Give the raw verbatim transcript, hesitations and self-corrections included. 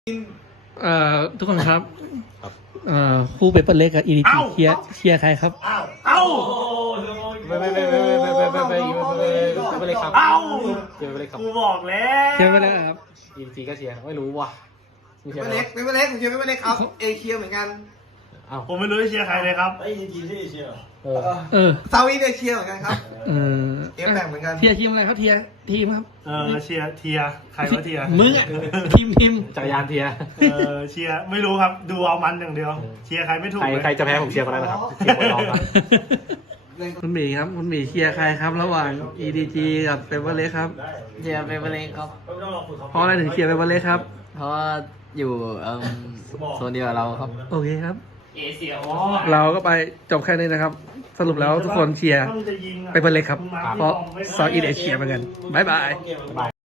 เอ่อทุกคนครับเอ่อคู่เปเปอร์เล็กกับอีดีทีเชียร์เชียร์ใครครับเอ้าไม่ไม่ไม่ไม่ไม่ไม่ไม่ไม่ไม่ไม่เลยครับเอ้าเจอไปเลยครับกูบอกแล้วเชียร์ไปเลยครับอีซีก็เชียร์ไม่รู้ว่ะเปเปอร์เล็กเปเปอร์เล็กผมเชียร์เปเปอร์เล็กครับเอเชียเหมือนกันอ้าวผมไม่รู้จะเชียร์ใครเลยครับไอ้ทีมที่เชียร์เออเออเซาท์อีสเอเชียเหมือนกันครับเออเอฟแบ่งเหมือนกันเทียร์ทีมอะไรครับเทียร์ทีมครับเออเชียร์เทียร์ใครวะเทียร์มึงอ่ะทีมทีมจักรยานเทียร์เออเชียร์ไม่รู้ครับดูเอามันอย่างเดียว เชียร์ใครไม่ถูกใครเลยใครจะแพ้ผมเชียร์คนนั้นนะครับเชียร์คนรองครับคุณหมีครับคุณหมีเชียร์ใครครับ ระหว่าง อี ดี จี กับเปเปอร์เล็กครับเชียร์เปเปอร์เล็กครับเพราะอะไรถึงเชียร์เปเปอร์เล็กครับเพราะว่าอยู่เอิ่มโซนเดียวกับเราครับโอเคครับเอเชียอ๋อเราก็ไปจบแค่นี้นะครับ สรุปแล้วทุกคนเชียร์ถ้ามึงจะยิงอะเปเปอร์เล็กครับมึงมาเพราะที่กองไว้ซาอุอีสเอเชียเหมือนกันบ๊ายบายเกม